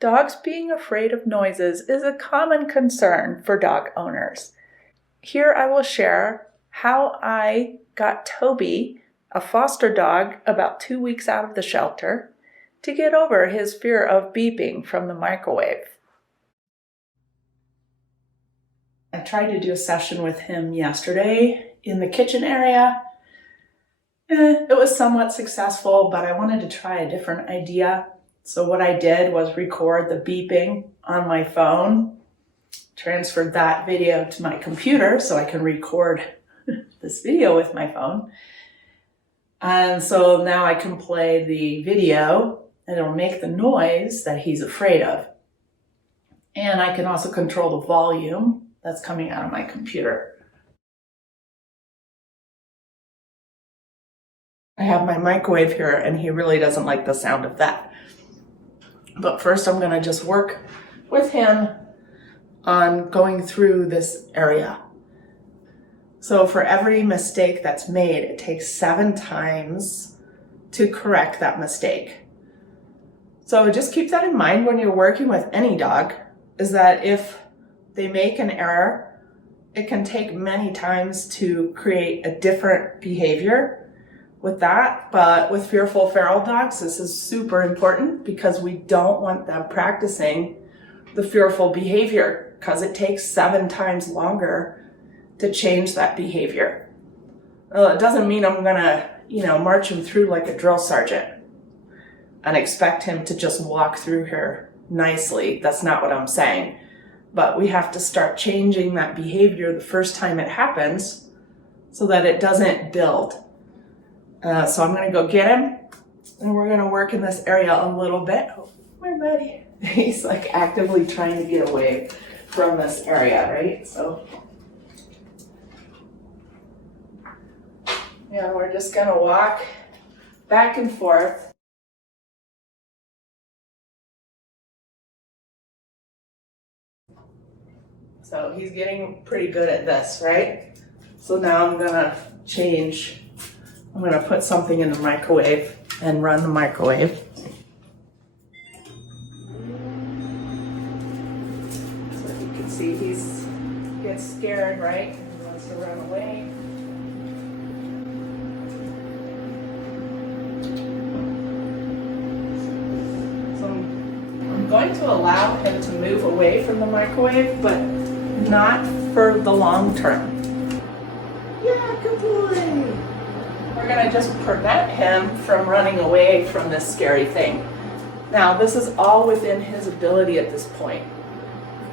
Dogs being afraid of noises is a common concern for dog owners. Here I will share how I got Toby, a foster dog about 2 weeks out of the shelter, to get over his fear of beeping from the microwave. I tried to do a session with him yesterday in the kitchen area. It was somewhat successful, but I wanted to try a different idea. So what I did was record the beeping on my phone, transferred that video to my computer so I can record this video with my phone. And so now I can play the video and it'll make the noise that he's afraid of. And I can also control the volume that's coming out of my computer. I have my microwave here and he really doesn't like the sound of that. But first I'm going to just work with him on going through this area. So for every mistake that's made, it takes 7 times to correct that mistake. So just keep that in mind when you're working with any dog, is that if they make an error, it can take many times to create a different behavior with that. But with fearful feral dogs, this is super important because we don't want them practicing the fearful behavior because it takes 7 times longer to change that behavior. Well, it doesn't mean I'm gonna, march him through like a drill sergeant and expect him to just walk through here nicely. That's not what I'm saying. But we have to start changing that behavior the first time it happens so that it doesn't build. So I'm gonna go get him and we're gonna work in this area a little bit. Oh, my buddy. He's like actively trying to get away from this area, right? So yeah, we're just gonna walk back and forth. So he's getting pretty good at this, right? So now I'm gonna change. I'm gonna put something in the microwave and run the microwave. So you can see he gets scared, right? He wants to run away. So I'm going to allow him to move away from the microwave, but not for the long term. Yeah, good boy. We're gonna just prevent him from running away from this scary thing. Now, this is all within his ability at this point.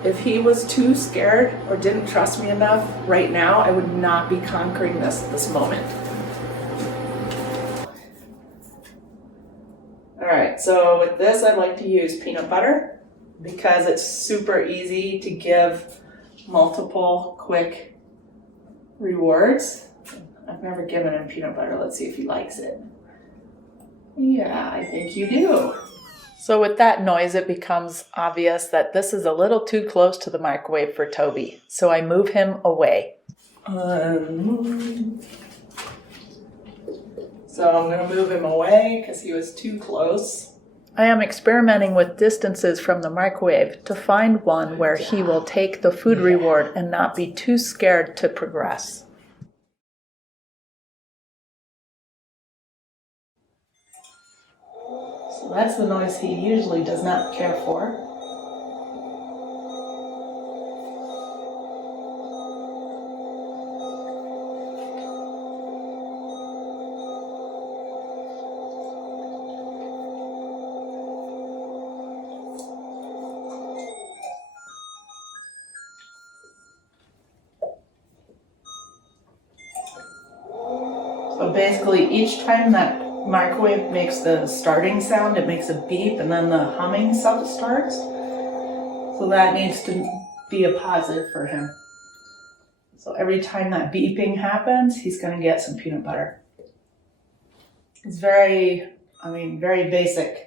If he was too scared or didn't trust me enough right now, I would not be conquering this at this moment. All right, so with this, I'd like to use peanut butter because it's super easy to give multiple quick rewards. I've never given him peanut butter. Let's see if he likes it. Yeah, I think you do. So with that noise, it becomes obvious that this is a little too close to the microwave for Toby. So I move him away. So I'm going to move him away because he was too close. I am experimenting with distances from the microwave to find one where he will take the food reward and not be too scared to progress. So that's the noise he usually does not care for. So basically each time that microwave makes the starting sound, it makes a beep and then the humming sound starts. So that needs to be a positive for him. So every time that beeping happens, he's going to get some peanut butter. It's very basic.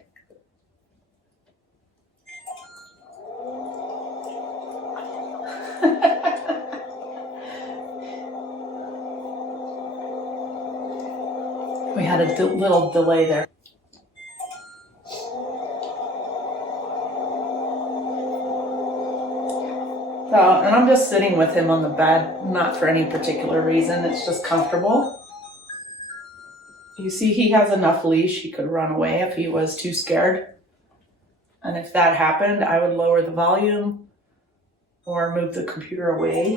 We had a little delay there. So, and I'm just sitting with him on the bed, not for any particular reason, it's just comfortable. You see, he has enough leash, he could run away if he was too scared. And if that happened, I would lower the volume or move the computer away.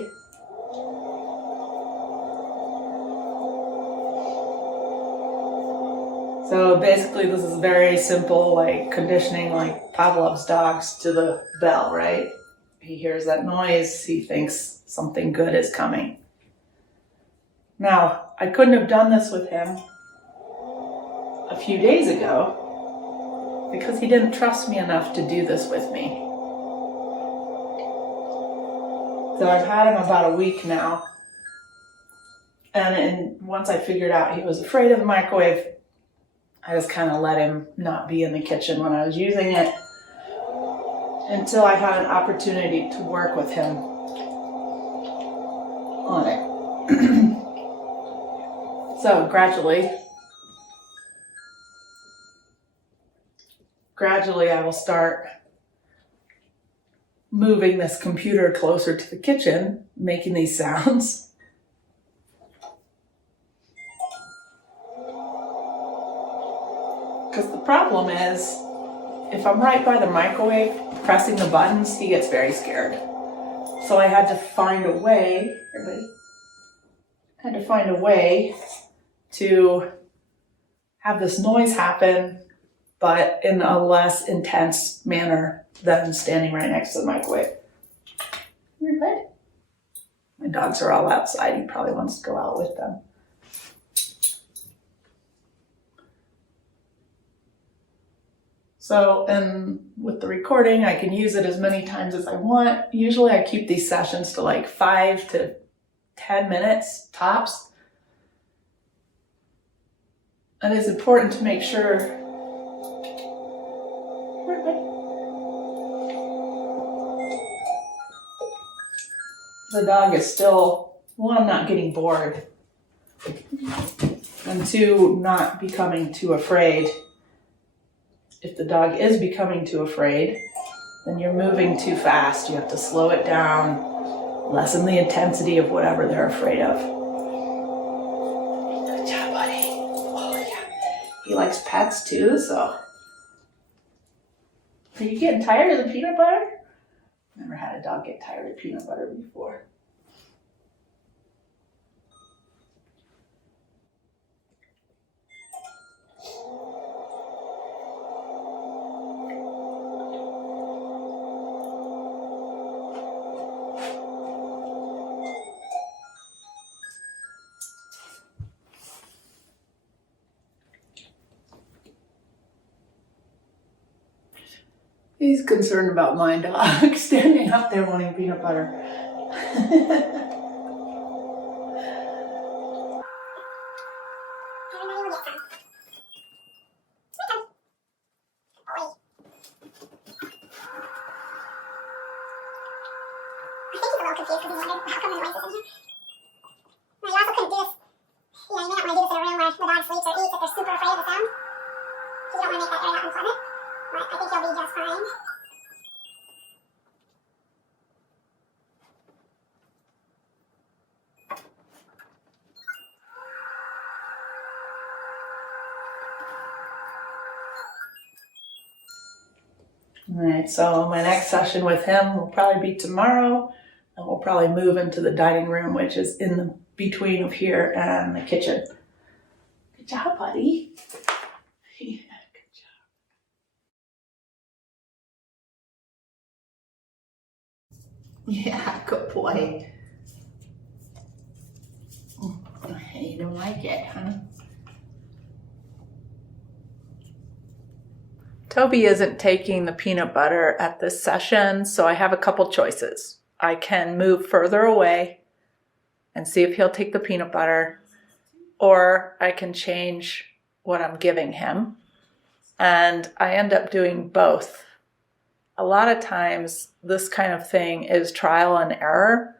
So basically this is very simple, like conditioning like Pavlov's dogs to the bell, right? He hears that noise, he thinks something good is coming. Now, I couldn't have done this with him a few days ago because he didn't trust me enough to do this with me. So I've had him about a week now. And once I figured out he was afraid of the microwave, I just kind of let him not be in the kitchen when I was using it until I had an opportunity to work with him on it. So gradually I will start moving this computer closer to the kitchen, making these sounds. Because the problem is, if I'm right by the microwave, pressing the buttons, he gets very scared. So I had to find a way, to have this noise happen, but in a less intense manner than standing right next to the microwave. You're good. My dogs are all outside. He probably wants to go out with them. So, and with the recording, I can use it as many times as I want. Usually I keep these sessions to like 5 to 10 minutes tops. And it's important to make sure the dog is still, one, not getting bored, and two, not becoming too afraid. If the dog is becoming too afraid, then you're moving too fast. You have to slow it down, lessen the intensity of whatever they're afraid of. Good job, buddy. Oh, yeah. He likes pets too, so. Are you getting tired of the peanut butter? Never had a dog get tired of peanut butter before. He's concerned about my dog standing up there wanting peanut butter. Alright, so my next session with him will probably be tomorrow, and we'll probably move into the dining room, which is in the between of here and the kitchen. Good job, buddy. Yeah, good job. Yeah, good boy. You don't like it, huh? Toby isn't taking the peanut butter at this session, so I have a couple choices. I can move further away and see if he'll take the peanut butter, or I can change what I'm giving him. And I end up doing both. A lot of times this kind of thing is trial and error,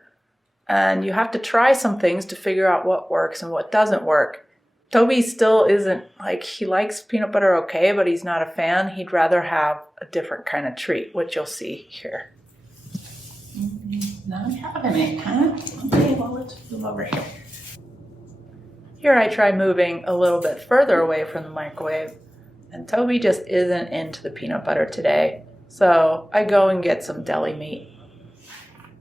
and you have to try some things to figure out what works and what doesn't work. Toby still isn't, like, he likes peanut butter okay, but he's not a fan. He'd rather have a different kind of treat, which you'll see here. Not having it, huh? Okay, well, let's move over here. Here I try moving a little bit further away from the microwave, and Toby just isn't into the peanut butter today, so I go and get some deli meat.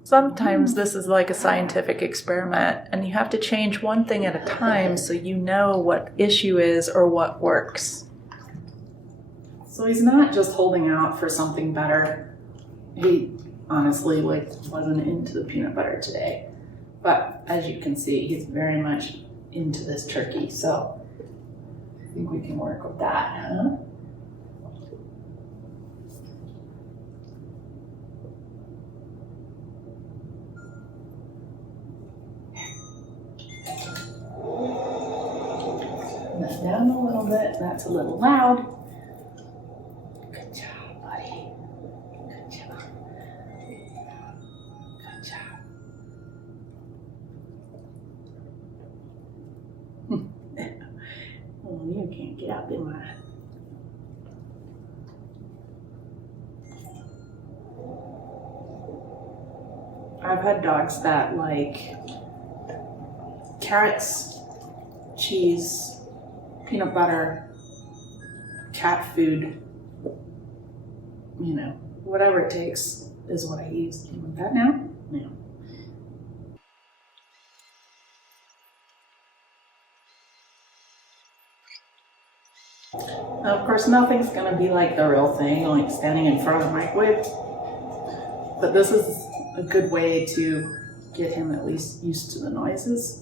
Sometimes this is like a scientific experiment, and you have to change one thing at a time so you know what issue is or what works. So he's not just holding out for something better. He honestly wasn't into the peanut butter today. But as you can see, he's very much into this turkey. So I think we can work with that, huh? That down a little bit. That's a little loud. Good job, buddy. Good job. Good job. Oh, you can't get up in my... I've had dogs that like carrots, cheese, peanut butter, cat food, you know, whatever it takes is what I use. You want that now? No. Now, of course, nothing's gonna be like the real thing, like standing in front of the microwave, but this is a good way to get him at least used to the noises.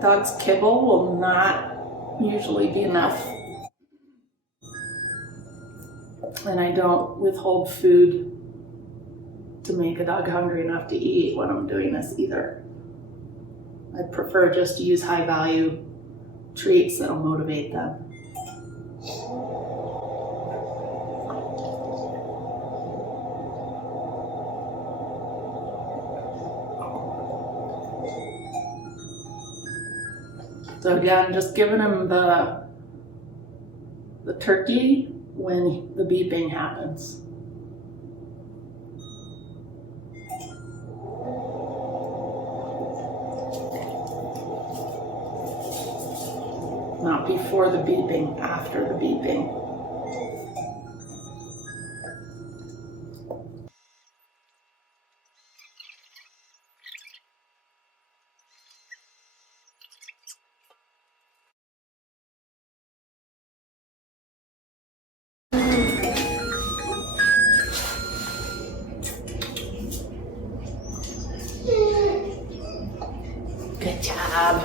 Dog's kibble will not usually be enough. And I don't withhold food to make a dog hungry enough to eat when I'm doing this either. I prefer just to use high value treats that'll motivate them. So again, just giving him the turkey when the beeping happens. Not before the beeping, after the beeping. Good job.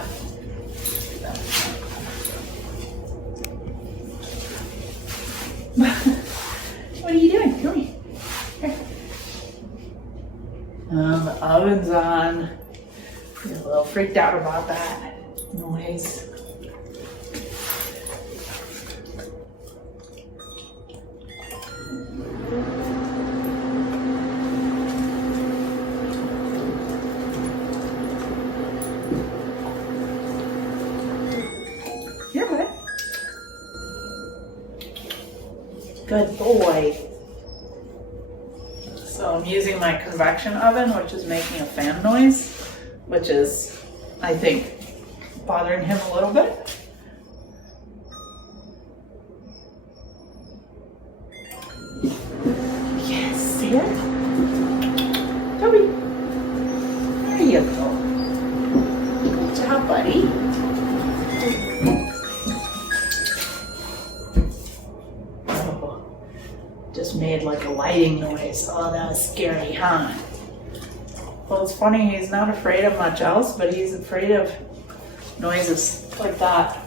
What are you doing? Come here. Here. The oven's on. You're a little freaked out about that noise. Here, bud. Good boy. So I'm using my convection oven, which is making a fan noise, which is, I think, bothering him a little bit. Yes, here. Toby. There you go. Good job, buddy. Just made like a lighting noise. Oh, that was scary, huh? Well, it's funny, he's not afraid of much else, but he's afraid of noises like that.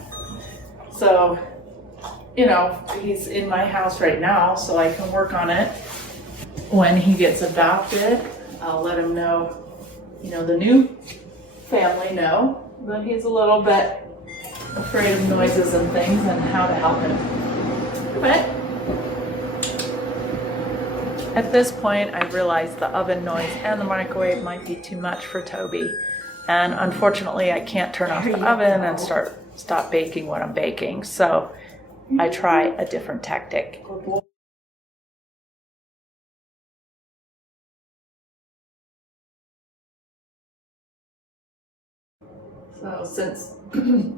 So, you know, he's in my house right now, so I can work on it. When he gets adopted, I'll let him know, you know, the new family know that he's a little bit afraid of noises and things and how to help him. But At this point, I realized the oven noise and the microwave might be too much for Toby. And unfortunately, I can't turn off the oven and stop baking what I'm baking. So I try a different tactic. So since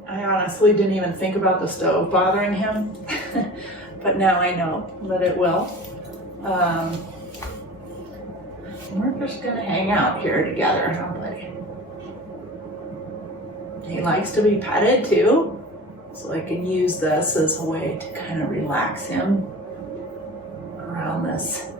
I honestly didn't even think about the stove bothering him, but now I know that it will. We're just gonna hang out here together, hopefully. He likes to be petted too, so I can use this as a way to kind of relax him around this.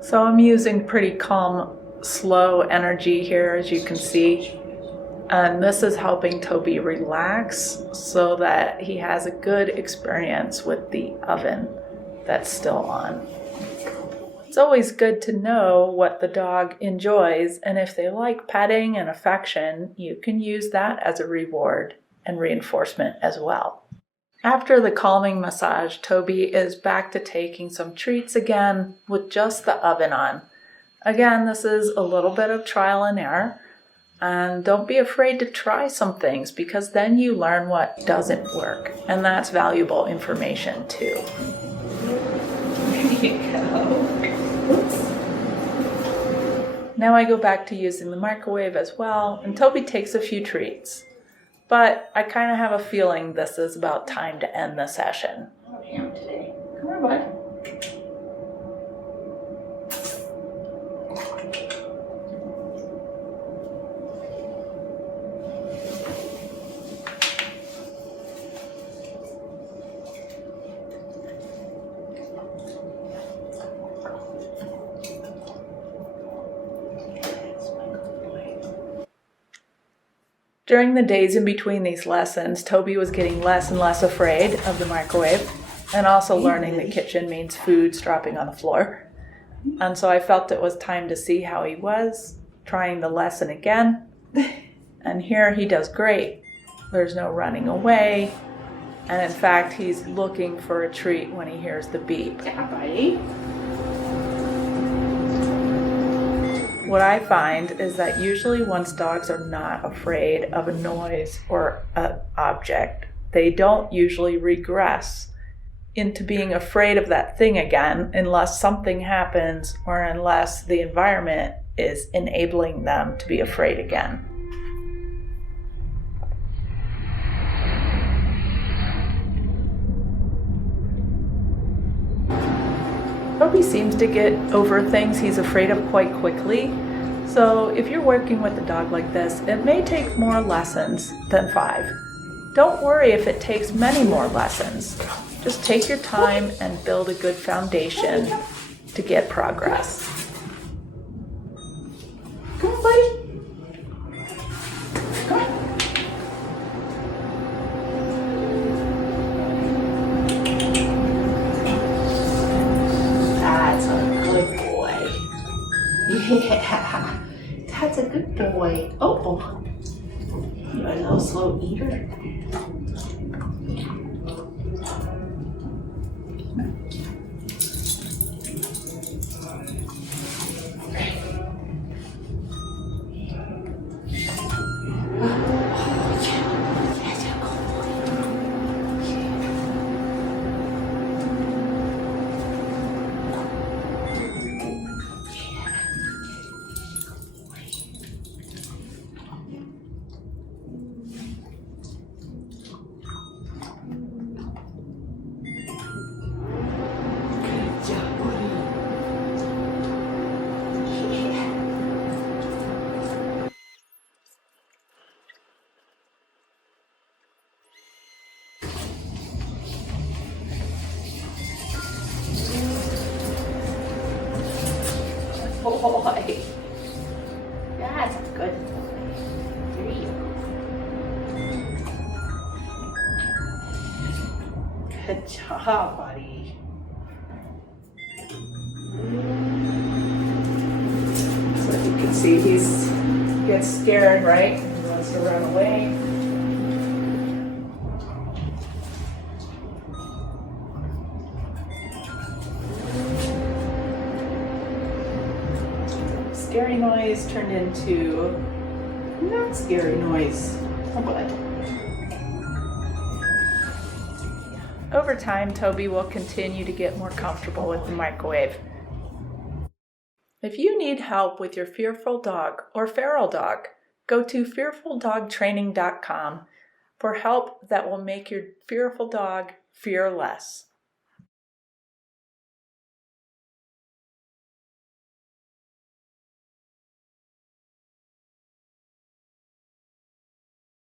So I'm using pretty calm, slow energy here, as you can see. And this is helping Toby relax so that he has a good experience with the oven that's still on. It's always good to know what the dog enjoys, and if they like petting and affection, you can use that as a reward and reinforcement as well. After the calming massage, Toby is back to taking some treats again with just the oven on. Again, this is a little bit of trial and error, and don't be afraid to try some things because then you learn what doesn't work, and that's valuable information too. There you go. Oops. Now I go back to using the microwave as well, and Toby takes a few treats. But I kind of have a feeling this is about time to end the session. Not him today. Come on, bud. During the days in between these lessons, Toby was getting less and less afraid of the microwave and also learning the kitchen means food's dropping on the floor. And so I felt it was time to see how he was, trying the lesson again. And here he does great. There's no running away. And in fact, he's looking for a treat when he hears the beep. Yeah, buddy. What I find is that usually once dogs are not afraid of a noise or an object, they don't usually regress into being afraid of that thing again unless something happens or unless the environment is enabling them to be afraid again. Toby seems to get over things he's afraid of quite quickly. So if you're working with a dog like this, it may take more lessons than 5. Don't worry if it takes many more lessons. Just take your time and build a good foundation to get progress. Come on, buddy. Come on. Yeah, that's a good boy. Oh, you're a little slow eater. Boy. That's a good boy. There you go. Oh, buddy. So you can see he gets scared, right? He wants to run away. Scary noise turned into not scary noise. Oh, but Over time, Toby will continue to get more comfortable with the microwave. If you need help with your fearful dog or feral dog, go to fearfuldogtraining.com for help that will make your fearful dog fear less.